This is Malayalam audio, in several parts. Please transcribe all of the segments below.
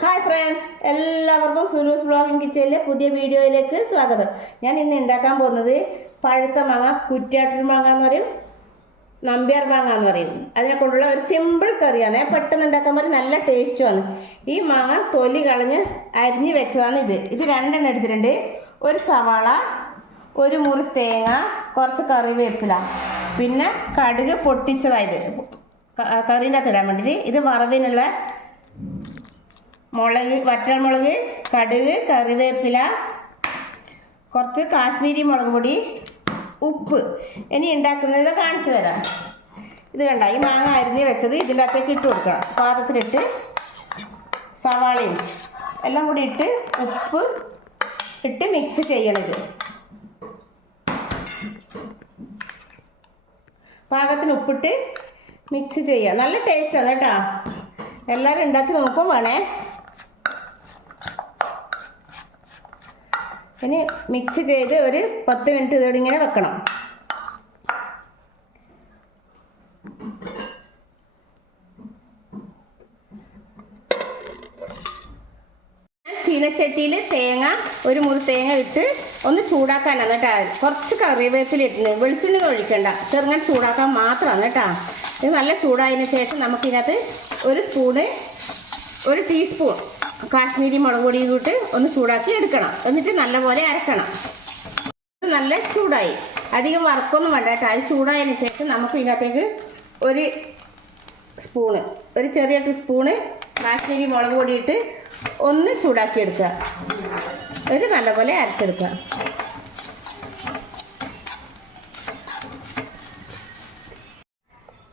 ഹായ് ഫ്രണ്ട്സ്, എല്ലാവർക്കും സുലൂസ് വ്ളോഗിംഗ് കിച്ചണിലെ പുതിയ വീഡിയോയിലേക്ക് സ്വാഗതം. ഞാൻ ഇന്ന് ഉണ്ടാക്കാൻ പോകുന്നത് പഴുത്ത മാങ്ങ, കുറ്റ്യാട്ടൂർ മാങ്ങ എന്ന് പറയും, നമ്പ്യാർ മാങ്ങ എന്ന് പറയും. അതിനെ കൊണ്ടുള്ള ഒരു സിമ്പിൾ കറിയാണ്. പെട്ടെന്ന് ഉണ്ടാക്കാൻ പറ്റും, നല്ല ടേസ്റ്റുമാണ്. ഈ മാങ്ങ തൊലി കളഞ്ഞ് അരിഞ്ഞ് വെച്ചതാണ്. ഇത് രണ്ടെണ്ണം എടുത്തിട്ടുണ്ട്. ഒരു സവാള, ഒരു മുറി തേങ്ങ, കുറച്ച് കറിവേപ്പില, പിന്നെ കടുക് പൊട്ടിച്ചതായത് കറീൻ്റെ അകത്ത് ഇടാൻ വേണ്ടിയിട്ട്. ഇത് വറവിനുള്ള മുളക്, വറ്റൽമുളക്, കടുക്, കറിവേപ്പില, കുറച്ച് കാശ്മീരി മുളക് പൊടി, ഉപ്പ്. ഇനി ഉണ്ടാക്കുന്നത് കാണിച്ചു തരാം. ഇത് കണ്ട, ഈ മാങ്ങ അരിഞ്ഞ് വെച്ചത് ഇതിൻ്റെ അകത്തേക്ക് ഇട്ട് കൊടുക്കണം. പാത്രത്തിലിട്ട് സവാളയും എല്ലാം കൂടി ഇട്ട് ഉപ്പ് ഇട്ട് മിക്സ് ചെയ്യണത്. പാകത്തിന് ഉപ്പിട്ട് മിക്സ് ചെയ്യുക. നല്ല ടേസ്റ്റാണ് കേട്ടോ. എല്ലാവരും ഉണ്ടാക്കി നോക്കും വേണേ. ഇനി മിക്സ് ചെയ്ത് ഒരു 10 മിനിറ്റ് ഇതോടെ ഇങ്ങനെ വെക്കണം. ചീനച്ചട്ടിയിൽ ഒരു മുറി തേങ്ങ ഇട്ട് ഒന്ന് ചൂടാക്കാനാണ് കേട്ടോ. കുറച്ച് കറിവേപ്പില ഇട്ടിട്ട്, വെളിച്ചെണ്ണ ഒഴിക്കണ്ട, ചെറുങ്ങനെ ചൂടാക്കാൻ മാത്രമാണ് കേട്ടോ. ഇത് നല്ല ചൂടായതിന് ശേഷം നമുക്കിതിനകത്ത് ഒരു ടീസ്പൂൺ കാശ്മീരി മുളക് പൊടി കൂട്ടി ഒന്ന് ചൂടാക്കി എടുക്കണം. എന്നിട്ട് നല്ലപോലെ അരക്കണം. ഇത് നല്ല ചൂടായി, അധികം വറക്കൊന്നും വേണ്ട കേട്ടോ. അത് ചൂടായതിന് ശേഷം നമുക്ക് ഇതിനകത്തേക്ക് ഒരു ചെറിയ സ്പൂണ് കാശ്മീരി മുളക് പൊടി ഇട്ട് ഒന്ന് ചൂടാക്കി എടുക്കുക. ഒരു നല്ലപോലെ അരച്ചെടുക്കുക.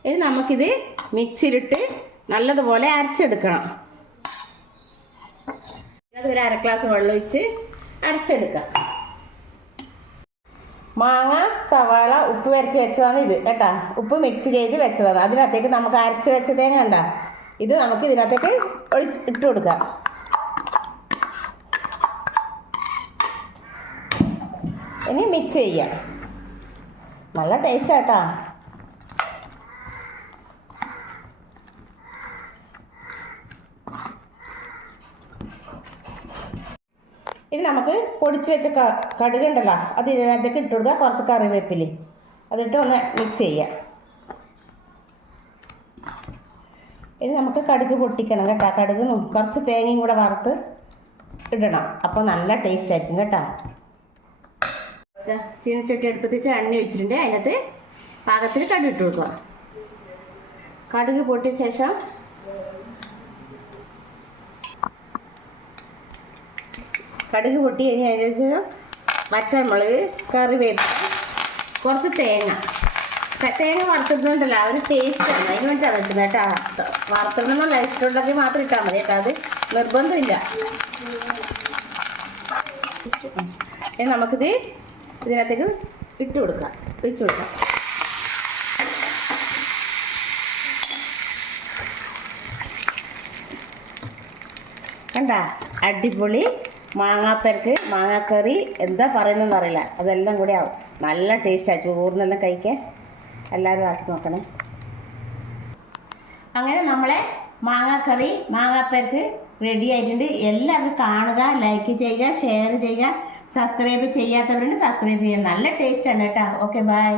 ഇനി നമുക്കിത് മിക്സിയിലിട്ട് നല്ലതുപോലെ അരച്ചെടുക്കണം. ഒരു 1/2 ഗ്ലാസ് വെള്ളം ഒഴിച്ച് അരച്ചെടുക്കാം. മാങ്ങ, സവാള, ഉപ്പ് വരക്കി വെച്ചതാണ് ഇത് കേട്ടോ. ഉപ്പ് മിക്സ് ചെയ്ത് വെച്ചതാണ്. അതിനകത്തേക്ക് നമുക്ക് അരച്ച് വെച്ച തേങ്ങ കണ്ട, ഇത് നമുക്ക് ഇതിനകത്തേക്ക് ഇട്ട് കൊടുക്കാം. ഇനി മിക്സ് ചെയ്യാം. നല്ല ടേസ്റ്റ് ആട്ടോ. ഇനി നമുക്ക് പൊടിച്ച് വെച്ച കടുക് ഉണ്ടല്ലോ, അത് ഇതിനകത്തേക്ക് ഇട്ട് കൊടുക്കുക. കുറച്ച് കറിവേപ്പില അതിട്ട് ഒന്ന് മിക്സ് ചെയ്യുക. ഇനി നമുക്ക് കടുക് പൊട്ടിക്കണം കേട്ടോ. കടുക് കുറച്ച് തേങ്ങയും കൂടെ വറുത്ത് ഇടണം. അപ്പോൾ നല്ല ടേസ്റ്റ് ആയിരിക്കും കേട്ടോ. ചീനച്ചട്ടി അടുപ്പത്തിച്ച് എണ്ണ ഒഴിച്ചിട്ടുണ്ട്. അതിനകത്ത് പാകത്തിന് കടുക് ഇട്ട് കൊടുക്കുക. കടുക് പൊട്ടിയ ശേഷം കടുക് പൊട്ടി കഴിഞ്ഞ് അതിന് ശേഷം വറ്റൽമുളക്, കറിവേപ്പില, കുറച്ച് തേങ്ങ വറുത്തിട്ടുണ്ടല്ലോ, ഒരു ടേസ്റ്റാണ്. അതിന് വേണ്ടിയിട്ടാണ് വെക്കുന്നത് കേട്ടോ. വറുത്തിടണമെന്നുള്ള ഇഷ്ടമുണ്ടെങ്കിൽ മാത്രം ഇട്ടാൽ മതി കേട്ടോ. അത് നിർബന്ധമില്ല. നമുക്കിത് ഇതിനകത്തേക്ക് ഒഴിച്ചു കൊടുക്കാം. കണ്ട, അടിപൊളി മാങ്ങാക്കറി എന്താ പറയുന്നതെന്ന് അറിയില്ല. അതെല്ലാം കൂടി ആവും. നല്ല ടേസ്റ്റാണ്. ചോറിനെല്ലാം കഴിക്കാൻ എല്ലാവരും ആക്കി നോക്കണേ. അങ്ങനെ നമ്മളെ മാങ്ങാപ്പേർക്ക് റെഡി ആയിട്ടുണ്ട്. എല്ലാവരും കാണുക, ലൈക്ക് ചെയ്യുക, ഷെയർ ചെയ്യുക. സബ്സ്ക്രൈബ് ചെയ്യാത്തവരുണ്ട് സബ്സ്ക്രൈബ് ചെയ്യുക. നല്ല ടേസ്റ്റാണ് കേട്ടോ. Okay, by.